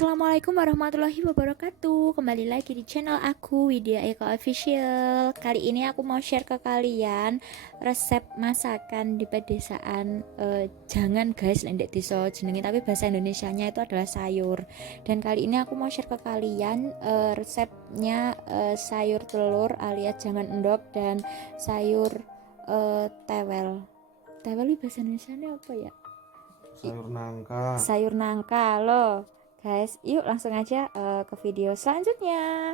Assalamualaikum warahmatullahi wabarakatuh. Kembali lagi di channel aku, Widya Eka Official. Kali ini aku mau share ke kalian resep masakan di pedesaan. Jangan guys, ndek desa jenenge, tapi bahasa Indonesianya itu adalah sayur. Dan kali ini aku mau share ke kalian resepnya sayur telur alias jangan endok dan sayur tewel. Tewel itu bahasa Indonesianya apa ya? Sayur nangka. Sayur nangka loh. Guys, yuk langsung aja ke video selanjutnya.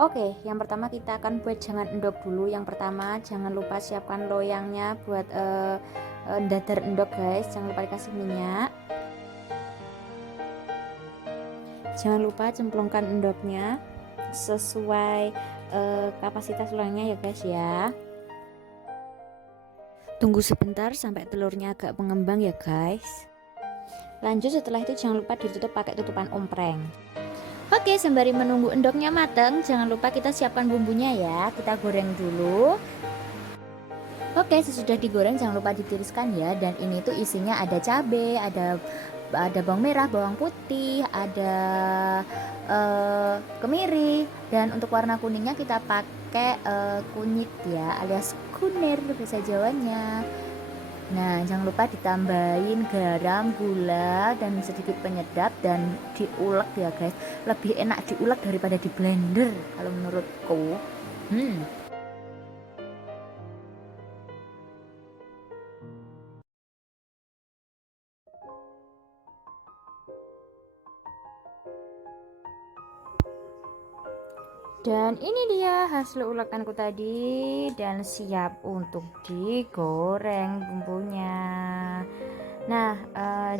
Oke, yang pertama kita akan buat jangan endok dulu. Yang pertama, jangan lupa siapkan loyangnya buat dadar endok guys. Jangan lupa dikasih minyak. Jangan lupa cemplungkan endoknya sesuai kapasitas loyangnya ya guys ya. Tunggu sebentar sampai telurnya agak mengembang ya guys. Lanjut setelah itu jangan lupa ditutup pakai tutupan ompreng. Oke, sembari menunggu endoknya matang, jangan lupa kita siapkan bumbunya ya. Kita goreng dulu. Oke, sesudah digoreng jangan lupa ditiriskan ya. Dan ini tuh isinya ada cabai, ada bawang merah, bawang putih, ada kemiri, dan untuk warna kuningnya kita pakai kunyit ya, alias kunir bahasa Jawanya. Nah, jangan lupa ditambahin garam, gula, dan sedikit penyedap dan diulek ya guys. Lebih enak diulek daripada di blender kalau menurutku. Dan ini dia hasil ulekanku tadi dan siap untuk digoreng bumbunya. Nah,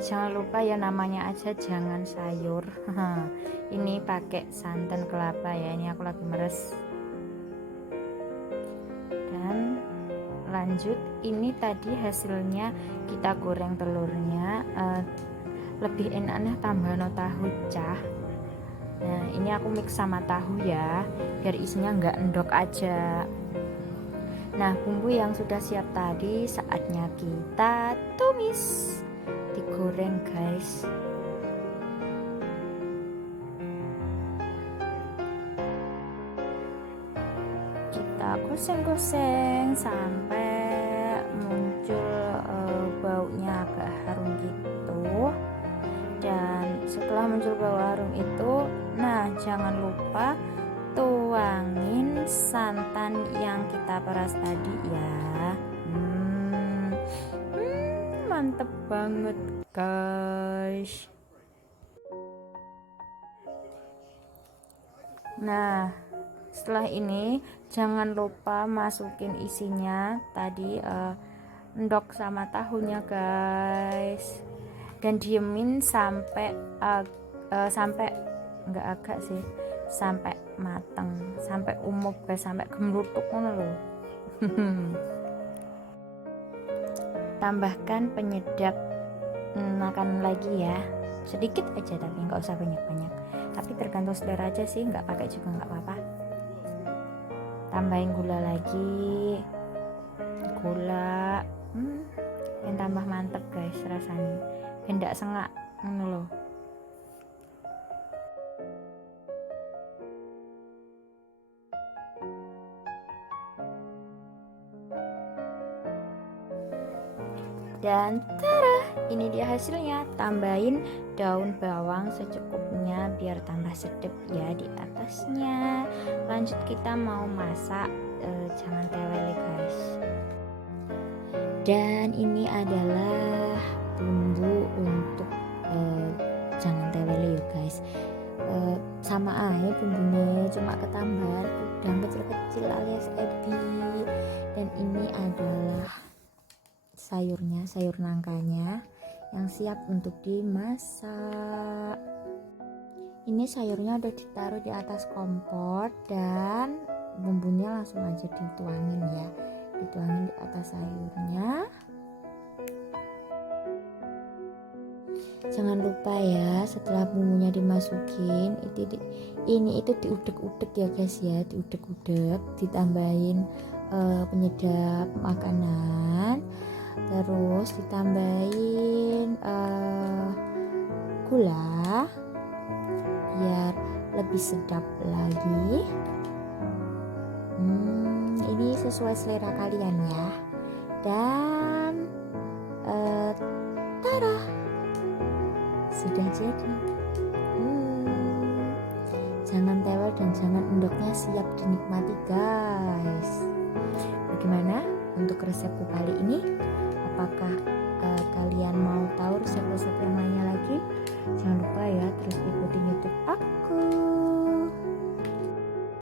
jangan lupa ya, namanya aja jangan sayur. Ini pakai santan kelapa ya. Ini aku lagi meres. Dan lanjut, ini tadi hasilnya kita goreng telurnya. Lebih enaknya tambah tahu cah. Nah, ini aku mix sama tahu ya, biar isinya nggak endok aja. Nah, bumbu yang sudah siap tadi saatnya kita tumis, digoreng guys. Kita goseng-goseng sampai muncul baunya agak harum gitu. Dan setelah muncul bau harum itu, nah jangan lupa tuangin santan yang kita peras tadi ya. Mantep banget guys. Nah, setelah ini jangan lupa masukin isinya tadi endok sama tahunya guys. Dan diemin sampai enggak agak sih, sampai mateng, sampai umuk guys, sampai gemerutuk ngono loh. Tambahkan penyedap makan lagi ya, sedikit aja tapi nggak usah banyak-banyak, tapi tergantung selera aja sih, nggak pakai juga nggak apa-apa. Tambahin gula lagi, gula yang tambah mantep guys rasanya, hendak sengak ngono loh. Dan tada, ini dia hasilnya. Tambahin daun bawang secukupnya biar tambah sedap ya di atasnya. Lanjut kita mau masak jangan tewel guys. Dan ini adalah bumbu untuk jangan tewel ya guys. Sama aja bumbunya, cuma ketambahan udang kecil-kecil alias ebi. Dan ini adalah sayurnya, sayur nangkanya yang siap untuk dimasak. Ini sayurnya udah ditaruh di atas kompor dan bumbunya langsung aja dituangin ya, dituangin di atas sayurnya. Jangan lupa ya, setelah bumbunya dimasukin ini itu diudek-udek ya guys ya, diudek-udek, ditambahin penyedap makanan, terus ditambahin gula, lebih sedap lagi. Ini sesuai selera kalian ya. Dan tada, sudah jadi. Jangan tewel dan jangan endoknya siap dinikmati guys. Bagaimana untuk resepku kali ini? Apakah kalian mau tahu resep-resep yang lainnya lagi? Jangan lupa ya terus ikutin YouTube aku.